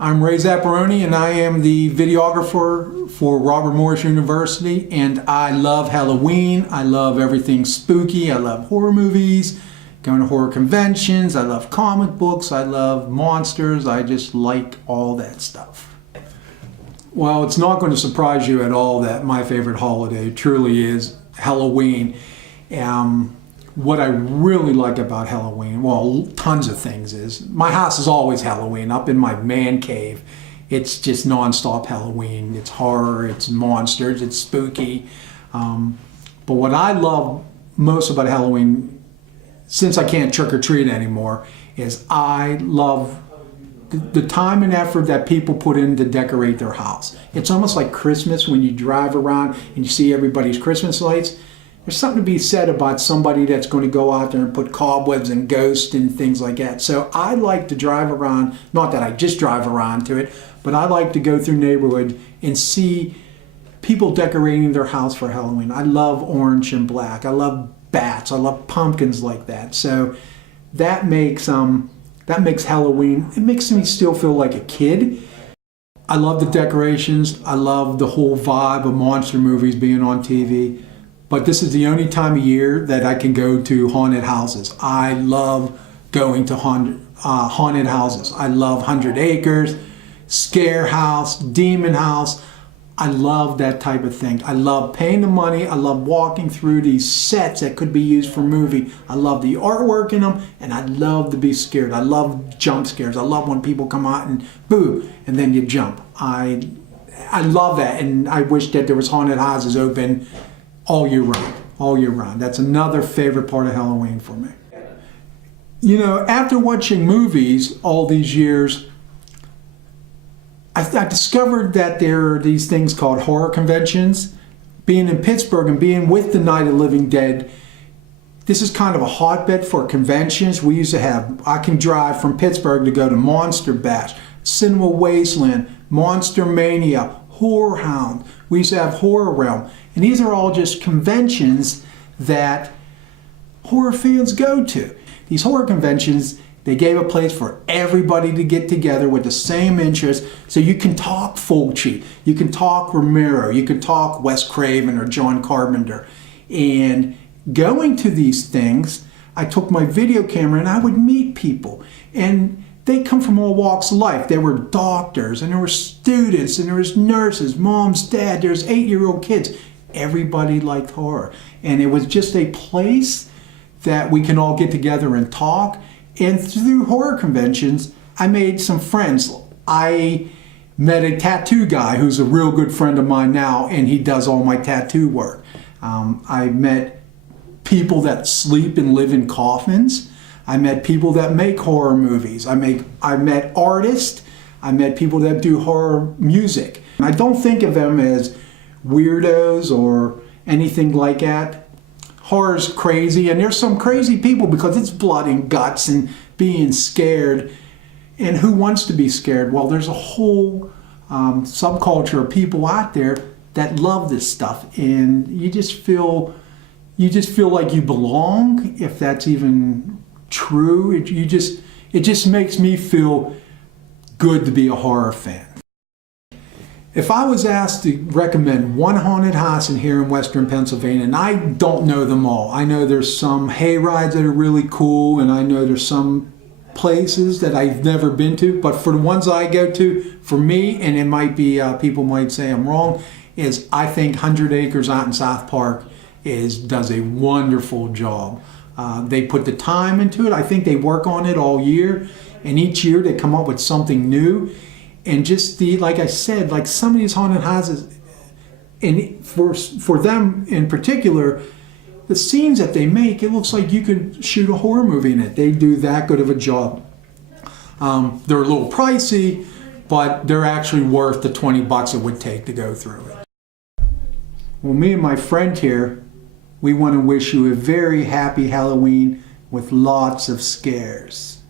I'm Ray Zaparoni, and I am the videographer for Robert Morris University, and I love Halloween. I love everything spooky. I love horror movies, going to horror conventions. I love comic books. I love monsters. I just like all that stuff. Well, it's not going to surprise you at all that my favorite holiday truly is Halloween. What I really like about Halloween, well, tons of things is, my house is always Halloween. Up in my man cave, it's just non-stop Halloween. It's horror, it's monsters, it's spooky. But what I love most about Halloween, since I can't trick-or-treat anymore, is I love the time and effort that people put in to decorate their house. It's almost like Christmas when you drive around and you see everybody's Christmas lights. There's something to be said about somebody that's going to go out there and put cobwebs and ghosts and things like that. So I like to drive around, not that I just drive around to it, but I like to go through neighborhood and see people decorating their house for Halloween. I love orange and black. I love bats. I love pumpkins like that. So that makes Halloween, it makes me still feel like a kid. I love the decorations. I love the whole vibe of monster movies being on TV. But this is the only time of year that I can go to haunted houses. I love going to haunted houses. I love 100 Acres, Scare House, Demon House. I love that type of thing. I love paying the money. I love walking through these sets that could be used for movie. I love the artwork in them, and I love to be scared. I love jump scares. I love when people come out and boo, and then you jump. I love that, and I wish that there was haunted houses open all year round, all year round. That's another favorite part of Halloween for me. You know, after watching movies all these years, I discovered that there are these things called horror conventions. Being in Pittsburgh and being with the Night of the Living Dead, this is kind of a hotbed for conventions. We used to have, I can drive from Pittsburgh to go to Monster Bash, Cinema Wasteland, Monster Mania, Horror Hound. We used to have Horror Realm. And these are all just conventions that horror fans go to. These horror conventions, they gave a place for everybody to get together with the same interests. So you can talk Fulci, you can talk Romero, you can talk Wes Craven or John Carpenter. And going to these things, I took my video camera and I would meet people. And they come from all walks of life. There were doctors, and there were students, and there was nurses, moms, dad, there's 8-year-old kids. Everybody liked horror. And it was just a place that we can all get together and talk. And through horror conventions, I made some friends. I met a tattoo guy who's a real good friend of mine now, and he does all my tattoo work. I met people that sleep and live in coffins. I met people that make horror movies. I met artists. I met people that do horror music. I don't think of them as weirdos or anything like that. Horror's crazy, and there's some crazy people because it's blood and guts and being scared. And who wants to be scared? Well, there's a whole subculture of people out there that love this stuff, and you just feel like you belong, if that's even true. It just makes me feel good to be a horror fan. If I was asked to recommend one haunted house in here in Western Pennsylvania, and I don't know them all. I know there's some hay rides that are really cool, and I know there's some places that I've never been to, but for the ones I go to, for me, and it might be, people might say I'm wrong, is I think 100 Acres out in South Park does a wonderful job. They put the time into it. I think they work on it all year, and each year they come up with something new. And just like I said, like some of these haunted houses, and for them in particular, the scenes that they make, it looks like you could shoot a horror movie in it. They do that good of a job. They're a little pricey, but they're actually worth the 20 bucks it would take to go through it. Well, me and my friend here, we want to wish you a very happy Halloween with lots of scares.